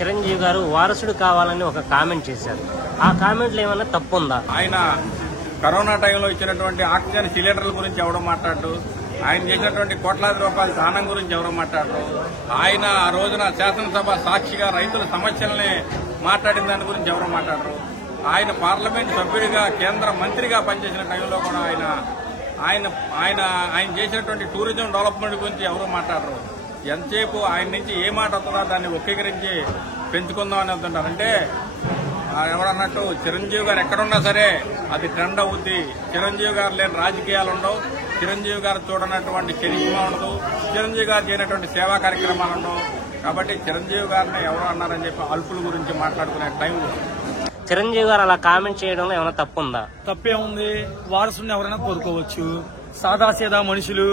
చిరంజీవి గారు వారసుడు కావాలని ఒక కామెంట్ చేశారు. ఆ కామెంట్లో ఏమన్నా తప్పు ఉందా? ఆయన కరోనా టైంలో ఇచ్చినటువంటి ఆక్సిజన్ సిలిండర్ల గురించి ఎవరో మాట్లాడు, ఆయన చేసినటువంటి కోట్లాది రూపాయల దానం గురించి ఎవరో మాట్లాడరు, ఆయన ఆ రోజున శాసనసభ సాక్షిగా రైతుల సమస్యల్ని మాట్లాడిన దాని గురించి ఎవరో మాట్లాడరు, ఆయన పార్లమెంట్ సభ్యుడిగా కేంద్ర మంత్రిగా పనిచేసిన టైంలో కూడా ఆయన చేసినటువంటి టూరిజం డెవలప్మెంట్ గురించి ఎవరో మాట్లాడరు. ఎంతసేపు ఆయన నుంచి ఏ మాట వస్తుందో దాన్ని ఒక్కీకరించి పెంచుకుందాం అని వస్తుంటారు. అంటే ఎవరన్నట్టు చిరంజీవి గారు ఎక్కడున్నా సరే అది ట్రెండ్ అవుద్ది. చిరంజీవి గారు లేని రాజకీయాలు ఉండవు, చిరంజీవి గారు చూడనటువంటి చరిష్మా ఉండదు, చిరంజీవి గారు చేయనటువంటి సేవా కార్యక్రమాలు ఉండవు. కాబట్టి చిరంజీవి గారిని ఎవరు అన్నారని చెప్పి అల్పుల గురించి మాట్లాడుకునే టైం. చిరంజీవి గారు అలా కామెంట్ చేయడంలో ఏమైనా తప్పు ఉందా? తప్పేముంది, వారసుని ఎవరైనా కోరుకోవచ్చు. సాదాసీదా మనుషులు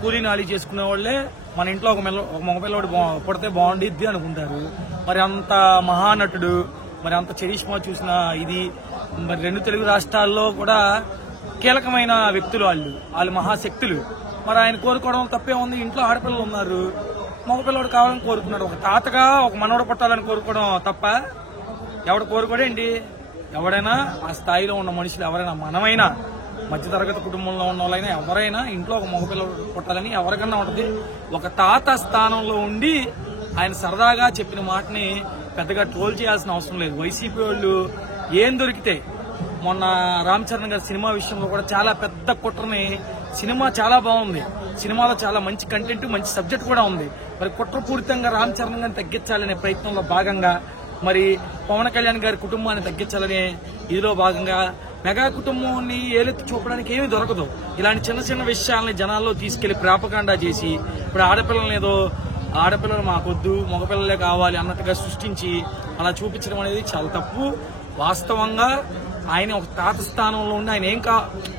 కూలీ నాలి చేసుకునే వాళ్ళే మన ఇంట్లో ఒక మగపిల్లవాడు పుడితే బాగుండిద్ది అనుకుంటారు. మరి అంత మహానటుడు, మరి అంత చరిష్మా చూసిన ఇది, మరి రెండు తెలుగు రాష్ట్రాల్లో కూడా కీలకమైన వ్యక్తులు వాళ్ళు మహాశక్తులు. మరి ఆయన కోరుకోవడం తప్పే ఉంది. ఇంట్లో ఆడపిల్లలు ఉన్నారు, మగపిల్లవాడు కావాలని కోరుకున్నాడు. ఒక తాతగా ఒక మనవడు పుట్టాలని కోరుకోవడం తప్ప? ఎవడు కోరుకోడేంటి? ఎవడైనా ఆ స్థాయిలో ఉన్న మనుషులు ఎవరైనా, మనమైనా మధ్యతరగతి కుటుంబంలో ఉన్న వాళ్ళైనా ఎవరైనా ఇంట్లో ఒక మగపిల్లలు పుట్టాలని ఎవరికన్నా ఉంటుంది. ఒక తాత స్థానంలో ఉండి ఆయన సరదాగా చెప్పిన మాటని పెద్దగా ట్రోల్ చేయాల్సిన అవసరం లేదు. వైసీపీ వాళ్ళు ఏం దొరికితే, మొన్న రామ్ చరణ్ గారి సినిమా విషయంలో కూడా చాలా పెద్ద కుట్రని, సినిమా చాలా బాగుంది, సినిమాలో చాలా మంచి కంటెంట్, మంచి సబ్జెక్ట్ కూడా ఉంది. మరి కుట్రపూరితంగా రామ్ చరణ్ గారిని తగ్గించాలనే ప్రయత్నంలో భాగంగా, మరి పవన్ కళ్యాణ్ గారి కుటుంబాన్ని తగ్గించాలనే ఇదిలో భాగంగా మెగా కుటుంబాన్ని ఏలెత్తి చూపడానికి ఏమీ దొరకదు. ఇలాంటి చిన్న చిన్న విషయాలని జనాల్లో తీసుకెళ్లి ప్రాపగాండా చేసి, ఇప్పుడు ఆడపిల్లలు ఏదో ఆడపిల్లలు మాకొద్దు మగపిల్లలే కావాలి అన్నట్టుగా సృష్టించి అలా చూపించడం అనేది చాలా తప్పు. వాస్తవంగా ఆయన ఒక తాత స్థానంలో ఉండి ఆయన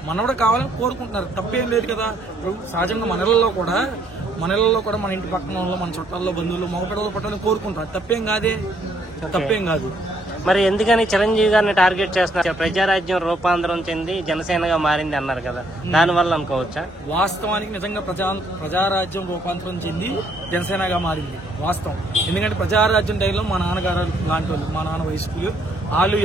మనవడు కావాలని కోరుకుంటున్నారు, తప్పేం లేదు కదా. ఇప్పుడు సహజంగా మన ఇళ్లలో కూడా మన ఇంటి పక్కన వాళ్ళు, మన చుట్టాల్లో, బంధువులు మగపిల్లలు పట్టాలని కోరుకుంటారు. తప్పేం కాదు. మరి ఎందుకని చిరంజీవి గారిని టార్గెట్ చేస్తున్నారు? ప్రజారాజ్యం రూపాంతరం చెంది జనసేనగా మారింది అన్నారు కదా, దానివల్ల అనుకోవచ్చా? వాస్తవానికి నిజంగా ప్రజారాజ్యం రూపాంతరం చెంది జనసేనగా మారింది వాస్తవం. ఎందుకంటే ప్రజారాజ్యం టైంలో మా నాన్నగారు లాంటి వాళ్ళు, మా నాన్న వయస్కులు, వాళ్ళు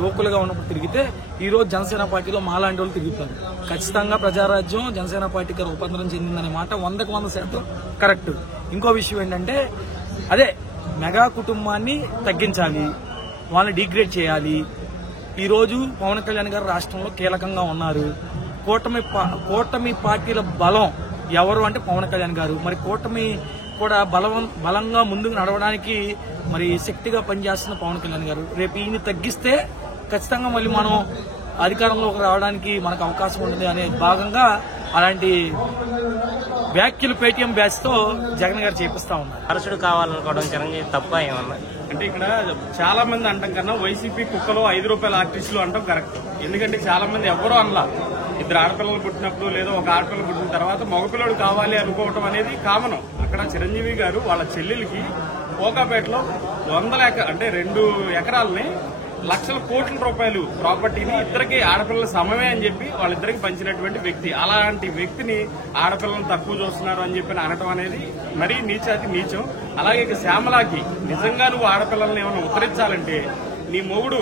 యువకులుగా ఉన్నప్పుడు తిరిగితే ఈ రోజు జనసేన పార్టీలో మా లాంటి వాళ్ళు తిరుగుతారు. ఖచ్చితంగా ప్రజారాజ్యం జనసేన పార్టీగా రూపాంతరం చెందిందనే మాట 100% కరెక్ట్. ఇంకో విషయం ఏంటంటే, అదే మెగా కుటుంబాన్ని తగ్గించాలి, వాళ్ళని డిగ్రేడ్ చేయాలి. ఈ రోజు పవన్ కళ్యాణ్ గారు రాష్ట్రంలో కీలకంగా ఉన్నారు. కూటమి పార్టీల బలం ఎవరు అంటే పవన్ కళ్యాణ్ గారు. మరి కూటమి కూడా బలంగా ముందుకు నడవడానికి మరి శక్తిగా పనిచేస్తున్న పవన్ కళ్యాణ్ గారు. రేపు ఈయన తగ్గిస్తే ఖచ్చితంగా మళ్ళీ మనం అధికారంలోకి రావడానికి మనకు అవకాశం ఉంటుంది అనే భాగంగా అలాంటి వ్యాఖ్యలు పేటీఎం బ్యాచ్ తో జగన్ గారు చేపిస్తా ఉన్నారు. వారసుడు కావాలనుకోవడం చిరంజీవి తప్ప ఏమన్నా? అంటే ఇక్కడ చాలా మంది అంటాం కన్నా వైసీపీ కుక్కలో 5 రూపాయల ఆర్టిస్టులు అంటాం కరెక్ట్. ఎందుకంటే చాలా మంది ఎవరో అనలా, ఇద్దరు ఆడపిల్లలు పుట్టినప్పుడు లేదా ఒక ఆడపిల్లలు పుట్టిన తర్వాత మగపిల్లడు కావాలి అనుకోవటం అనేది కామన్. అక్కడ చిరంజీవి గారు వాళ్ళ చెల్లెలకి కోకాపేటలో 100 అంటే 2 ఎకరాలని లక్షల కోట్ల రూపాయలు ప్రాపర్టీని ఇద్దరికి ఆడపిల్లల సమమే అని చెప్పి వాళ్ళిద్దరికి పంచినటువంటి వ్యక్తి. అలాంటి వ్యక్తిని ఆడపిల్లలను తక్కువ చూస్తున్నారు అని చెప్పి అనటం అనేది మరీ నీచాతి నీచం. అలాగే శ్యామలాకి నిజంగా నువ్వు ఆడపిల్లల్ని ఏమైనా ఉత్తరించాలంటే, నీ మొగుడు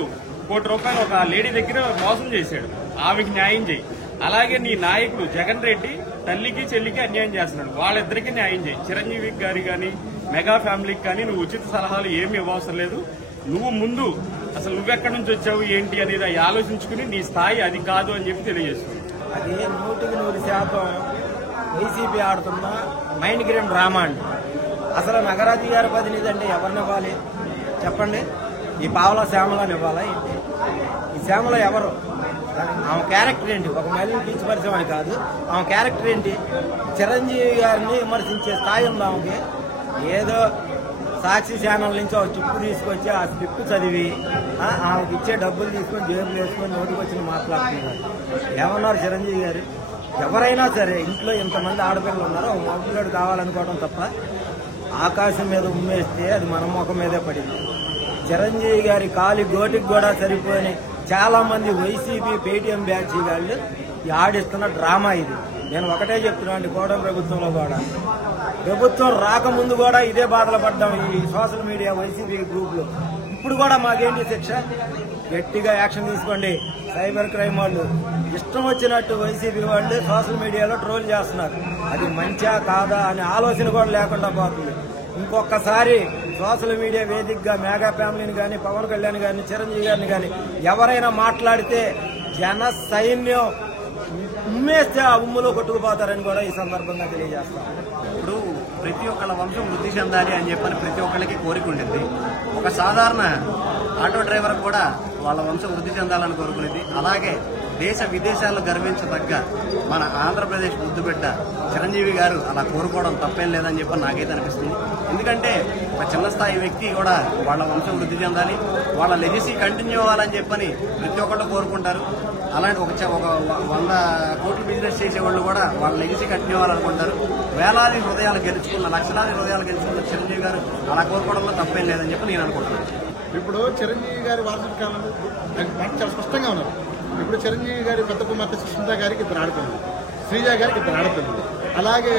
₹1 ఒక లేడీ దగ్గర మోసం చేశాడు, ఆమెకి న్యాయం చేయి. అలాగే నీ నాయకుడు జగన్ రెడ్డి తల్లికి చెల్లికి అన్యాయం చేస్తున్నాడు, వాళ్ళిద్దరికీ న్యాయం చేయి. చిరంజీవి గారి కానీ మెగా ఫ్యామిలీకి కానీ నువ్వు ఉచిత సలహాలు ఏమీ ఇవ్వవసరం లేదు. నువ్వు ముందు అసలు నువ్వెక్కడి నుంచి వచ్చావు ఏంటి అనేది ఆలోచించుకుని నీ స్థాయి అది కాదు అని చెప్పి తెలియజేస్తుంది. అది 100% వైసీపీ ఆడుతున్న మైండ్ గేమ్ డ్రామా అండి. అసలు నగరాజు గారి ప్రతినిధి అంటే ఎవరిని ఇవ్వాలి చెప్పండి? ఈ పావలా శ్యామలని ఇవ్వాలా ఏంటి? ఈ శ్యామల ఎవరు? ఆమె క్యారెక్టర్ ఏంటి? ఒక మహిళని కించపరిచామని కాదు, ఆమె క్యారెక్టర్ ఏంటి? చిరంజీవి గారిని విమర్శించే స్థాయి ఉంది ఆమెకి. ఏదో సాక్షి ఛానల్ నుంచి ఒక స్క్రిప్ట్ తీసుకొచ్చి ఆ స్క్రిప్ట్ చదివి ఆమెకి ఇచ్చే డబ్బులు తీసుకొని జేబులు వేసుకొని నోటికి వచ్చిన మాట్లాడుతున్నారు. ఏమన్నారు చిరంజీవి గారు? ఎవరైనా సరే ఇంట్లో ఇంతమంది ఆడపిల్లలు ఉన్నారో ఒక మగపిల్లడు కావాలనుకోవడం తప్ప, ఆకాశం మీద ఉమ్మేస్తే అది మన ముఖం మీదే పడింది. చిరంజీవి గారి కాలి గోటికి కూడా సరిపోని చాలా మంది వైసీపీ పేటీఎం బ్యాచ్ వాళ్ళు ఆడిస్తున్న డ్రామా ఇది. నేను ఒకటే చెప్తున్నా అండి, కోట ప్రభుత్వంలో కూడా ప్రభుత్వం రాకముందు కూడా ఇదే బాధలు పడ్డాం ఈ సోషల్ మీడియా వైసీపీ గ్రూప్ లో. ఇప్పుడు కూడా మాకేంటి శిక్ష? గట్టిగా యాక్షన్ తీసుకోండి. సైబర్ క్రైమ్ వాళ్ళు ఇష్టం వచ్చినట్టు వైసీపీ వాళ్ళు సోషల్ మీడియాలో ట్రోల్ చేస్తున్నారు. అది మంచా కాదా అనే ఆలోచన కూడా లేకుండా పోతుంది. ఇంకొకసారి సోషల్ మీడియా వేదికగా మెగా ఫ్యామిలీని కానీ, పవన్ కళ్యాణ్ గారిని, చిరంజీవి గారిని కానీ ఎవరైనా మాట్లాడితే జన సైన్యం ఉమ్మేస్తే ఆ ఉమ్ములో కొట్టుకుపోతారని కూడా ఈ సందర్భంగా తెలియజేస్తాం. ఇప్పుడు ప్రతి ఒక్కళ్ళ వంశం వృద్ధి చెందాలి అని చెప్పని ప్రతి ఒక్కళ్ళకి కోరిక ఉంటుంది. ఒక సాధారణ ఆటో డ్రైవర్ కూడా వాళ్ళ వంశం వృద్ధి చెందాలని కోరుకునేది. అలాగే దేశ విదేశాల్లో గర్వించదగ్గ మన ఆంధ్రప్రదేశ్ ముద్దుబిడ్డ చిరంజీవి గారు అలా కోరుకోవడం తప్పేం లేదని చెప్పని నాకైతే అనిపిస్తుంది. ఎందుకంటే ఒక చిన్న స్థాయి వ్యక్తి కూడా వాళ్ళ వంశం వృద్ధి చెందాలి, వాళ్ళ లెగసీ కంటిన్యూ అవ్వాలని చెప్పని ప్రతి ఒక్కళ్ళు కోరుకుంటారు. అలాంటి ఒక 100 కోట్లు బిజినెస్ చేసేవాళ్ళు కూడా వాళ్ళ లెగసీ కంటిన్యూ అవ్వాలనుకుంటారు. వేలాది హృదయాలు గెలుచుకున్న, లక్షలాది హృదయాలు గెలుచుకున్న చిరంజీవి గారు అలా కోరుకోవడంలో తప్పేం లేదని చెప్పి నేను అనుకుంటున్నాను. ఇప్పుడు చిరంజీవి గారి వారసుడి కాలంలో చాలా స్పష్టంగా ఉన్నారు. ఇప్పుడు చిరంజీవి గారి పెద్ద కుమార్తె సుష్మిత గారికి 2 ఆడపిల్లలు, శ్రీజ గారికి 2 ఆడపిల్లలు, అలాగే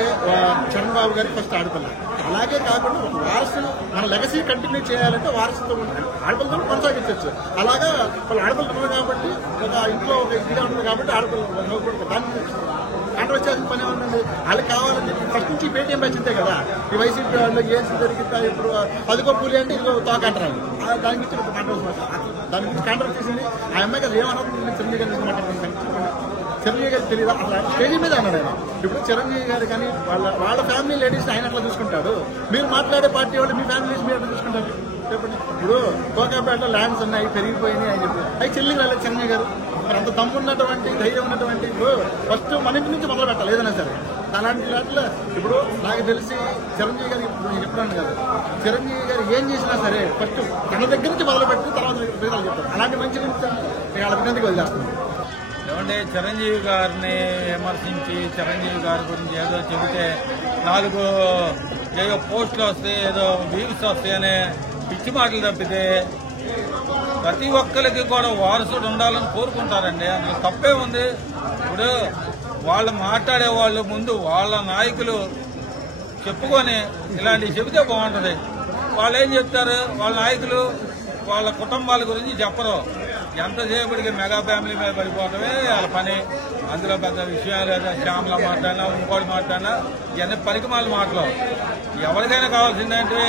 చరణ్ బాబు గారికి ఫస్ట్ ఆడపిల్ల. అలాగే కాకుండా ఒక వారసులు మన లెగసీ కంటిన్యూ చేయాలంటే వారసుతో ఆడపిల్లతో కొనసాగించవచ్చు. అలాగా వాళ్ళు ఆడపిల్లలు ఉన్నారు కాబట్టి ఒక ఇంట్లో ఒక ఇదిగా ఉంటుంది కాబట్టి ఆడపిల్లలు దాన్ని కాంట్రాక్ట్ చేసిన పని ఏమండి? వాళ్ళకి కావాలని చెప్పి ఫస్ట్ నుంచి పేటీఎం వచ్చిందే కదా. ఈ వైసీపీ వాళ్ళు ఏం జరిగితే ఇప్పుడు అదిగో పులి అంటే ఇదిగో తోక అంటారు. దాని గురించి దాని గురించి కాంట్రాక్ట్ చేసింది ఆ అమ్మాయి కదా. ఏమనుకుంటుంది చిరంజీవి గారి మాట్లాడుతుంది? చిరంజీవి గారికి తెలియదు అసలు స్టేజ్ మీద అన్నాడు ఆయన. ఇప్పుడు చిరంజీవి గారు కానీ వాళ్ళ ఫ్యామిలీ లేడీస్ ఆయన అట్లా చూసుకుంటారు. మీరు మాట్లాడే పార్టీ వాళ్ళు మీ ఫ్యామిలీస్ మీరు అట్లా చూసుకుంటారు చెప్పండి. ఇప్పుడు కోకాపేటలో ల్యాండ్స్ ఉన్నాయి, పెరిగిపోయినాయి అని చెప్పి అవి చెల్లి వెళ్ళలేదు చిరంజీవి గారు. మరి అంత దమ్ము ఉన్నటువంటి, ధైర్యం ఉన్నటువంటి ఇప్పుడు ఫస్ట్ మన ఇంటి నుంచి మొదలు పెట్టాలి ఏదైనా సరే. అలాంటి వాటిలో ఇప్పుడు నాకు తెలిసి చిరంజీవి గారికి ఇప్పుడు నేను చెప్పాను కదా, చిరంజీవి గారు ఏం చేసినా సరే ఫస్ట్ తన దగ్గర నుంచి మొదలు పెట్టి తర్వాత ప్రజలు చెప్తారు. అలాంటి మంచి వాళ్ళ అభినందనకి వదిలేస్తున్నాను. ఏమంటే చిరంజీవి గారిని విమర్శించి చిరంజీవి గారి గురించి ఏదో చెబితే 4 ఏదో పోస్టులు వస్తాయి, ఏదో వ్యూస్ వస్తాయనే పిచ్చి మాటలు తప్పితే ప్రతి ఒక్కరికి కూడా వారసుడు ఉండాలని కోరుకుంటారండి. అందులో తప్పే ఉంది. ఇప్పుడు వాళ్ళు మాట్లాడే వాళ్ళు ముందు వాళ్ళ నాయకులు చెప్పుకొని ఇలాంటివి చెబితే బాగుంటుంది. వాళ్ళు ఏం చెప్తారు? వాళ్ళ నాయకులు వాళ్ళ కుటుంబాల గురించి చెప్పరు. ఎంతసేపటికి మెగా ఫ్యామిలీ మీద పడిపోవటమే వాళ్ళ పని. అందులో పెద్ద విషయాలు లేదా శ్యామల మాట్లాడినా ఇంకోటి మాట్లాడినా ఇవన్నీ పరికమాల మాటలు. ఎవరికైనా కావాల్సిందంటే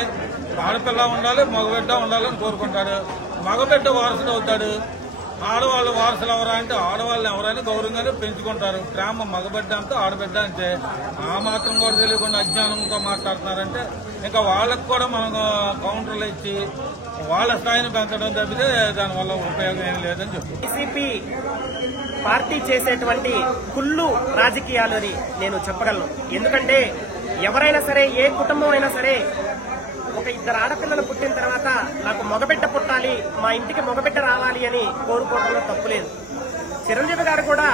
ఆడపిల్ల ఉండాలి, మగబిడ్డ ఉండాలని కోరుకుంటాడు. మగబిడ్డ వారసుడు అవుతాడు. ఆడవాళ్ళు వారసులు ఎవరా అంటే ఆడవాళ్ళని ఎవరైనా గౌరవంగానే పెంచుకుంటారు. ప్రేమ మగబిడ్డ అంతా ఆడబిడ్డ అంటే ఆ మాత్రం కూడా తెలియకుండా అజ్ఞానంతో మాట్లాడుతున్నారంటే ఇంకా వాళ్ళకు కూడా మనం కౌంటర్లు ఇచ్చి వాళ్ళ స్థాయిని పెంచడం తప్పితే దానివల్ల ఉపయోగం ఏం లేదని చెప్తాను. వైసీపీ పార్టీ చేసేటువంటి కుళ్ళు రాజకీయాలు అని నేను చెప్పగలను. ఎందుకంటే ఎవరైనా సరే, ఏ కుటుంబం అయినా సరే, ఒక 2 ఆడపిల్లలు పుట్టిన తర్వాత నాకు మగబిడ్డ పుట్టాలి, మా ఇంటికి మగబిడ్డ రావాలి అని కోరుకోవడంలో తప్పులేదు. చిరంజీవి గారు కూడా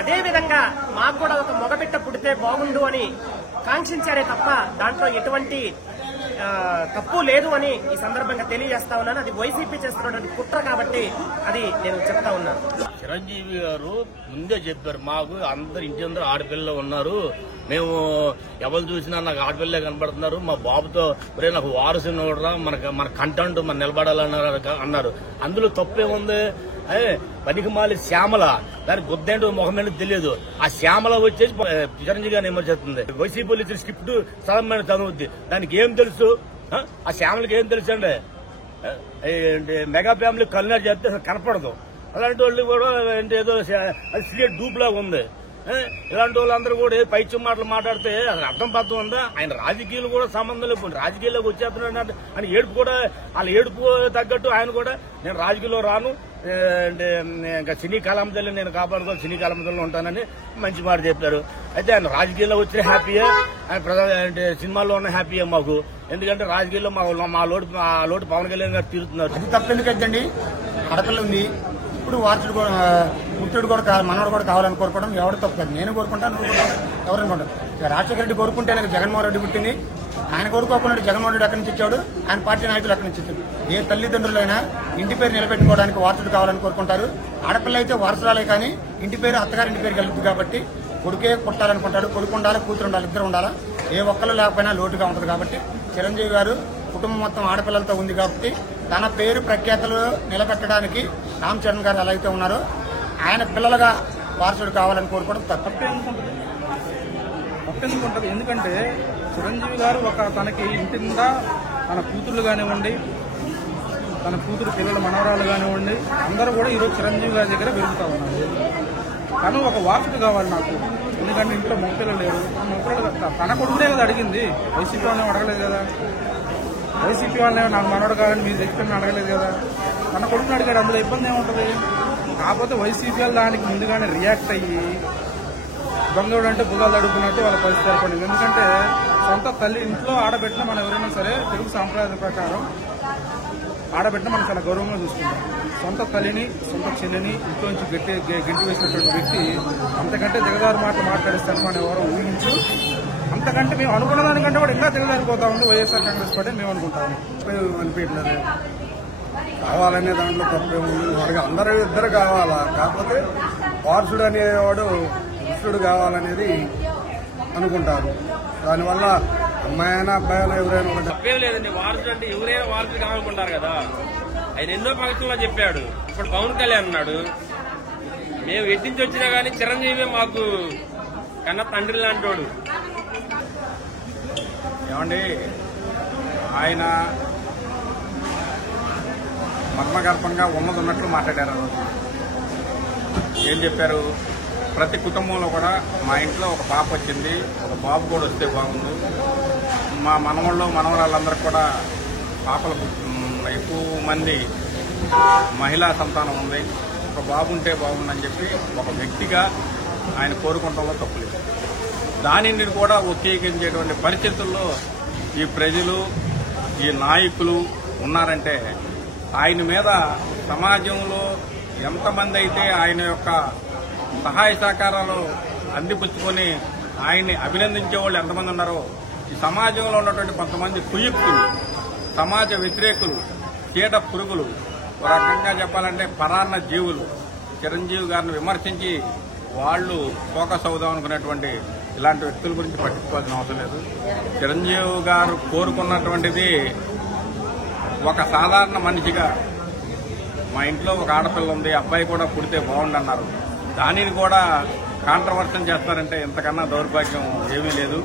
అదే విధంగా మాకు కూడా ఒక మగబిడ్డ పుడితే బాగుండు అని కాంక్షించారే తప్ప దాంట్లో ఎటువంటి తప్పు లేదు అని ఈ సందర్భంగా తెలియజేస్తా ఉన్నాను. అది వైసీపీ చేస్తున్నటువంటి కుట్ర కాబట్టి అది నేను చెప్తా ఉన్నాను. చిరంజీవి గారు ముందే చెప్పారు, మాకు అందరు ఇంటి అందరూ ఆడపిల్లలు ఉన్నారు, మేము ఎవరు చూసినా నాకు ఆడపిల్లలే కనబడుతున్నారు, మా బాబుతో మరే నాకు వారసుని మన కంటెంట్ మన నిలబడాలన్నారు. అందులో తప్పేముంది? పనికిమాలి శ్యామల, దానికి గుద్దేంటో మొహమేంటో తెలియదు. ఆ శ్యామల వచ్చేసి చిరంజీవి గారిని విమర్శిస్తుంది. వైసీపీ ఇచ్చిన స్క్రిప్ట్ సరళమైన చదువుద్ది, దానికి ఏం తెలుసు? ఆ శ్యామలకి ఏం తెలుసు అండి? మెగా ఫ్యామిలీ కల్నాడు చేస్తే అసలు కనపడదు. అలాంటి వాళ్ళు కూడా ఏదో అది స్లీట్ డూప్ లాగా ఉంది. ఇలాంటి వాళ్ళందరూ కూడా పైచ్యం మాటలు మాట్లాడితే అసలు అర్థం పర్థం ఉందా? ఆయన రాజకీయాలు కూడా సంబంధం లేకుండా రాజకీయాల్లోకి వచ్చేస్తున్నాడు అని ఏడుపు కూడా, వాళ్ళ ఏడుపు తగ్గట్టు ఆయన కూడా నేను రాజకీయాల్లో రాను, అంటే ఇంకా సినీ కళామతల్ని నేను కాపాడుకోవాలి, సినీ కళామతల్లో ఉంటానని మంచి మాట చెప్పారు. అయితే ఆయన రాజకీయాల్లో వచ్చిన హ్యాపీయే, ఆయన అంటే సినిమాల్లో ఉన్న హ్యాపీయే మాకు. ఎందుకంటే రాజకీయాల్లో మా లోటు పవన్ కళ్యాణ్ గారు తీరుతున్నారు. అది తప్పెందుకండి? ఆడపిల్ల ఉంది, ఇప్పుడు వారసుడు పుత్రుడు కూడా మనవాడు కూడా కావాలని కోరుకోవడం ఎవరు తప్పు కాదు. నేను కోరుకుంటాను, ఎవరనుకుంటాను. రాజశేఖర రెడ్డి కోరుకుంటే నాకు జగన్మోహన్ రెడ్డి పుట్టింది. ఆయన కోరుకోకుండా జగన్మోహన్ రెడ్డి ఎక్కడి నుంచి ఇచ్చాడు, ఆయన పార్టీ నాయకులు ఎక్కడి నుంచి ఇచ్చాడు. ఏ తల్లిదండ్రులైనా ఇంటి పేరు నిలబెట్టుకోవడానికి వారసుడు కావాలని కోరుకుంటారు. ఆడపిల్ల అయితే వారసురాలే కానీ ఇంటి పేరు అత్తగారి ఇంటి పేరు కలుగుతుంది కాబట్టి కొడుకే పుట్టాలనుకుంటాడు. కొడుకు ఉండాలి, కూతురు ఉండాలి, ఇద్దరు ఉండాలా. ఏ ఒక్కరు లేకపోయినా లోటుగా ఉంటుంది కాబట్టి చిరంజీవి గారు కుటుంబం మొత్తం ఆడపిల్లలతో ఉంది కాబట్టి తన పేరు ప్రఖ్యాతలు నిలబెట్టడానికి రామ్ చరణ్ గారు ఎలా అయితే ఉన్నారో ఆయన పిల్లలుగా వారసుడు కావాలని కోరుకోవడం తప్పెందుకుంటది. ఎందుకంటే చిరంజీవి గారు తనకి ఇంటి నిండా తన కూతుర్లు కానివ్వండి, తన కూతురు పిల్లల మనవరాలు కానివ్వండి, అందరూ కూడా ఈరోజు చిరంజీవి గారి దగ్గర పెరుగుతా ఉన్నారు. తను ఒక వారసుడు కావాలి నాకు, ఎందుకంటే ఇంట్లో మగపిల్లలు లేరు. మగపిల్లలు తన కొడుకునే కదా అడిగింది, వైసీపీ వాళ్ళని అడగలేదు కదా. వైసీపీ వాళ్ళని నాకు మనవడు కావాలని మీరు తెచ్చుకొని అడగలేదు కదా. తన కొడుకుని అడిగాడు, అందులో ఇబ్బంది ఏముంటుంది. కాకపోతే వైసీపీ వాళ్ళు దానికి ముందుగానే రియాక్ట్ అయ్యి దొంగడు అంటే బుల్లాలు అడుగుతున్నట్టు వాళ్ళ పరిస్థితి ఏర్పడింది. ఎందుకంటే సొంత తల్లి ఇంట్లో ఆడబెట్టిన మనం ఎవరైనా సరే తెలుగు సాంప్రదాయ ప్రకారం ఆడబెట్టిన మనం చాలా గౌరవంగా చూసుకుంటాం. సొంత తల్లిని, సొంత చెల్లిని ఇంట్లోంచి గెంటి వేసినటువంటి వ్యక్తి అంతకంటే దిగదారు మాటలు మాట్లాడిస్తాను మనం ఎవరో ఊహించు. అంతకంటే మేము అనుకున్న దానికంటే కూడా ఇంకా దిగదారిపోతా ఉంది వైఎస్ఆర్ కాంగ్రెస్ పార్టీ మేము అనుకుంటాము. అనిపించలేదు. కావాలనే దాంట్లో తప్పేముంది, వాడికి అందరూ ఇద్దరు కావాలా. కాకపోతే వారసుడు అనేవాడు పురుషుడు కావాలనేది అనుకుంటారు. దానివల్ల అమ్మాయినా అబ్బాయినా ఎవరైనా ఒకటి తప్పేం లేదండి. వారసుడు అంటే ఎవరైనా వారసుడు కావాలనుకుంటారు కదా. ఆయన ఎన్నో పథకంలో చెప్పాడు. ఇప్పుడు పవన్ కళ్యాణ్ అన్నాడు, మేము ఎట్టించి వచ్చినా గానీ చిరంజీవి మాకు కన్న తండ్రి లాంటోడు. ఏమండి, ఆయన మర్మగర్భంగా ఉన్నట్లు మాట్లాడారు. ఏం చెప్పారు? ప్రతి కుటుంబంలో కూడా మా ఇంట్లో ఒక పాప వచ్చింది, ఒక బాబు కూడా వస్తే బాగుండు. మా మనవళ్ళు మనవరాళ్ళందరూ కూడా పాపలు ఎక్కువ మంది మహిళా సంతానం ఉంది, ఒక బాబు ఉంటే బాగుందని చెప్పి ఒక వ్యక్తిగా ఆయన కోరుకుంటంలో తప్పులేదు. దానిని కూడా ఒకేకించేటువంటి పరిస్థితుల్లో ఈ ప్రజలు, ఈ నాయకులు ఉన్నారంటే ఆయన మీద సమాజంలో ఎంతమంది అయితే ఆయన యొక్క సహాయ సహకారాలు అందిపుచ్చుకొని ఆయన్ని అభినందించే వాళ్ళు ఎంతమంది ఉన్నారో, ఈ సమాజంలో ఉన్నటువంటి కొంతమంది కుయుక్తులు, సమాజ వ్యతిరేకులు, చీట పురుగులు, ఒక రకంగా చెప్పాలంటే పరాన్న జీవులు చిరంజీవి గారిని విమర్శించి వాళ్ళు ఫోకస్ అవుదాం అనుకునేటువంటి ఇలాంటి వ్యక్తుల గురించి పట్టించుకోవాల్సిన అవసరం లేదు. చిరంజీవి గారు కోరుకున్నటువంటిది ఒక సాధారణ మనిషిగా, మా ఇంట్లో ఒక ఆడపిల్ల ఉంది, అబ్బాయి కూడా పుడితే బాగుండన్నారు. దానిని కూడా కాంట్రవర్షన్ చేస్తారంటే ఇంతకన్నా దౌర్భాగ్యం ఏమీ లేదు.